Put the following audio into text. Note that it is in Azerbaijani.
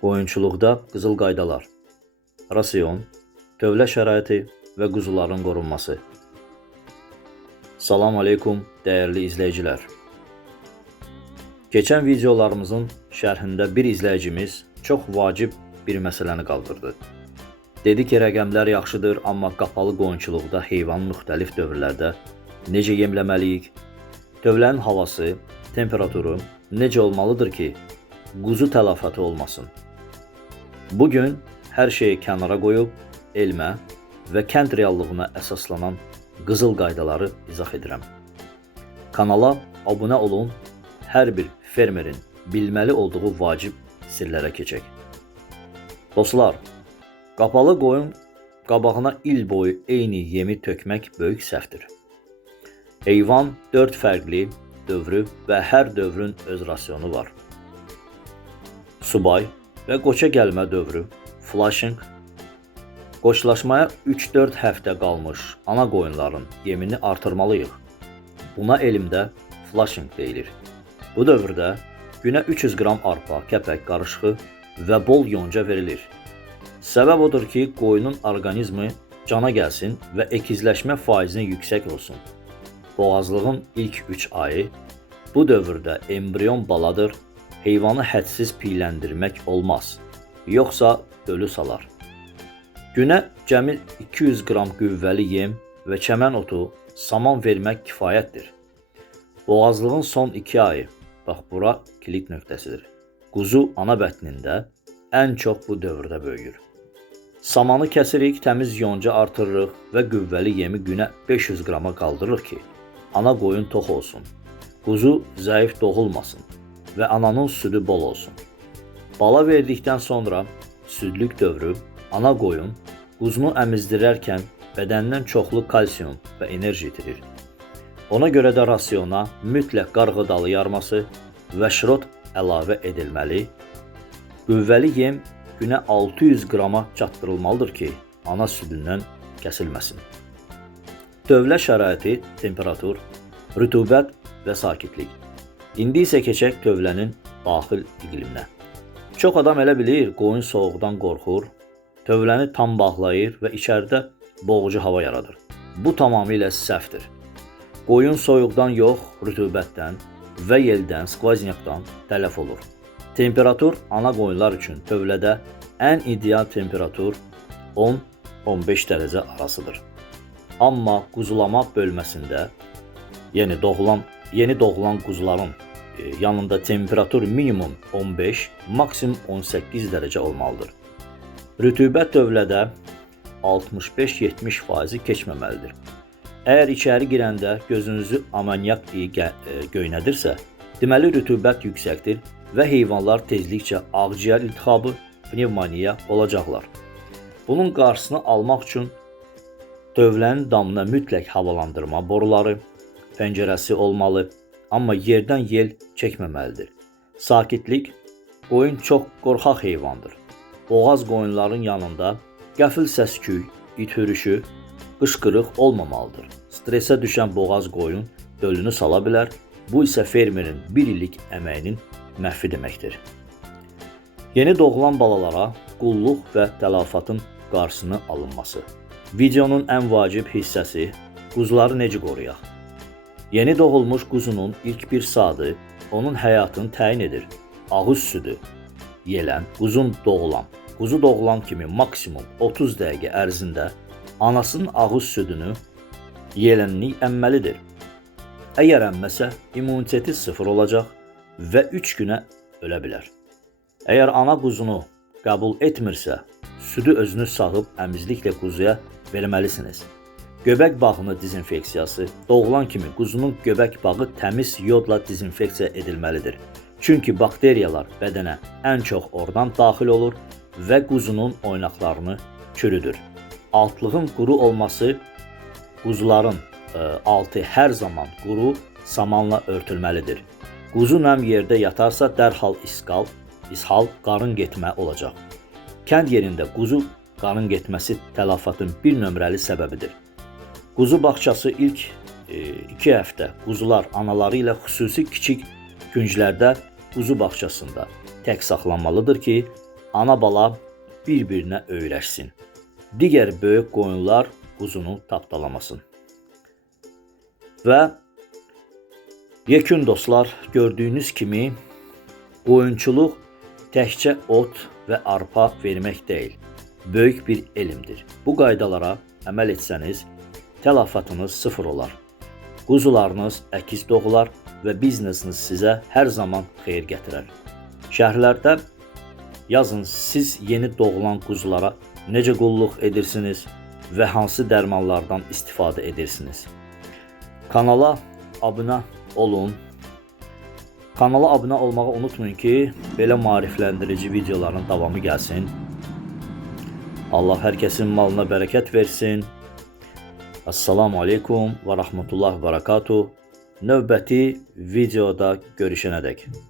Qoyunçuluqda qızıl qaydalar, rasion, dövlə şəraiti və quzuların qorunması. Salam aleykum, dəyərli izləyicilər. Keçən videolarımızın şərhində bir izləyicimiz çox vacib bir məsələni qaldırdı. Dedi ki, rəqəmlər yaxşıdır, amma qapalı qoyunçuluqda heyvanı müxtəlif dövrlərdə necə yemləməliyik? Dövlənin havası, temperaturu necə olmalıdır ki, quzu tələfatı olmasın? Bugün hər şeyi kənara qoyub, elmə və kənd reallığına əsaslanan qızıl qaydaları izah edirəm. Kanala abunə olun, hər bir fermerin bilməli olduğu vacib sirlərə keçək. Dostlar, qapalı qoyun qabağına il boyu eyni yemi tökmək böyük səhvdir. Heyvan 4 fərqli dövrü və hər dövrün öz rasionu var. Subay və qoça gəlmə dövrü, flushing, qoçlaşmaya 3-4 həftə qalmış ana qoyunların yemini artırmalıyıq. Buna elmdə flushing deyilir. Bu dövrdə günə 300 qram arpa, kəpək qarışığı və bol yonca verilir. Səbəb odur ki, qoyunun orqanizmi cana gəlsin və əkizləşmə faizini yüksək olsun. Boğazlığın ilk 3 ayı bu dövrdə embrion baladır, heyvanı hədsiz piyləndirmək olmaz, yoxsa dölü salar. Günə cəmi 200 qram qüvvəli yem və çəmən otu, saman vermək kifayətdir. Boğazlığın son 2 ayı, bax bura kilit nöqtəsidir. Quzu ana bətnində ən çox bu dövrdə böyüyür. Samanı kəsirik, təmiz yonca artırırıq və qüvvəli yemi günə 500 qrama qaldırırıq ki, ana qoyun tox olsun, quzu zəif doğulmasın və ananın südü bol olsun. Bala verdikdən sonra südlük dövrü ana qoyun quzunu əmizdirərkən bədəndən çoxlu kalsium və enerji itirir. Ona görə də rasiona mütləq qarğıdalı yarması və şrot əlavə edilməli. Qüvvəli yem günə 600 qrama çatdırılmalıdır ki, ana südündən kəsilməsin. Dövlə şəraiti, temperatur, rütubət və sakitlik. İndi isə keçək dövlənin daxil iqliminə. Çox adam elə bilir, qoyun soğuqdan qorxur, dövləni tam bağlayır və içəridə boğucu hava yaradır. Bu tamamilə səhvdir. Qoyun soyuqdan yox, rütubətdən və yeldən, skvaznyakdan tələf olur. Temperatur ana qoyunlar üçün dövlədə ən ideal temperatur 10-15 dərəcə arasıdır. Amma quzulama bölməsində, yeni doğulan quzuların yanında temperatur minimum 15, maksimum 18 dərəcə olmalıdır. Rütubət dövlədə 65-70% keçməməlidir. Əgər içəri girəndə gözünüzü amonyak göynədirsə, deməli rütubət yüksəkdir və heyvanlar tezlikcə ağciyər iltihabı, pnevmoniya olacaqlar. Bunun qarşısını almaq üçün dövlənin damına mütləq havalandırma boruları, pəncərəsi olmalı, amma yerdən yel çəkməməlidir. Sakitlik, qoyun çox qorxaq heyvandır. Boğaz qoyunların yanında qəfil səs-küy, it hürüşü, qışqırıq olmamalıdır. Stresə düşən boğaz qoyun dölünü sala bilər, bu isə fermerin 1 illik əməyinin məhvi deməkdir. Yeni doğulan balalara qulluq və tələfatın qarşısını alınması. Videonun ən vacib hissəsi quzuları necə qoruyaq? Yeni doğulmuş quzunun ilk 1 saatı onun həyatını təyin edir. Ağız südü, yelən, quzu doğulan kimi maksimum 30 dəqiqə ərzində anasının ağız südünü, yelənini əmməlidir. Əgər əmməsə, immuniteti 0 olacaq və 3 günə ölə bilər. Əgər ana quzunu qəbul etmirsə, südü özünü sağıb əmizliklə quzuya verməlisiniz. Göbək bağının dezinfeksiyası, doğulan kimi quzunun göbək bağı təmiz yodla dezinfeksiya edilməlidir. Çünki bakteriyalar bədənə ən çox oradan daxil olur və quzunun oynaqlarını çürüdür. Altlığın quru olması, quzuların altı hər zaman quru samanla örtülməlidir. Quzu nəm yerdə yatarsa dərhal ishal, qarın getmə olacaq. Kənd yerində quzu qarın getməsi tələfatın bir nömrəli səbəbidir. Quzu bağçası ilk 2 həftə quzular anaları ilə xüsusi kiçik künclərdə quzu bağçasında tək saxlanmalıdır ki, ana bala bir-birinə öyrəşsin. Digər böyük qoyunlar quzunu tapdalamasın. Və yekun dostlar, gördüyünüz kimi qoyunçuluq təkcə ot və arpa vermək deyil, böyük bir elmdir. Bu qaydalara əməl etsəniz, tələfatınız sıfır olar. Quzularınız əkiz doğular və biznesiniz sizə hər zaman xeyir gətirər. Şərhlərdə yazın, siz yeni doğulan quzulara necə qulluq edirsiniz və hansı dərmanlardan istifadə edirsiniz. Kanala abunə olun. Kanala abunə olmağı unutmayın ki, belə maarifləndirici videoların davamı gəlsin. Allah hər kəsin malına bərəkət versin. Assalamu aleykum və rahmetullah və barakatuh. Növbəti videoda görüşənədək.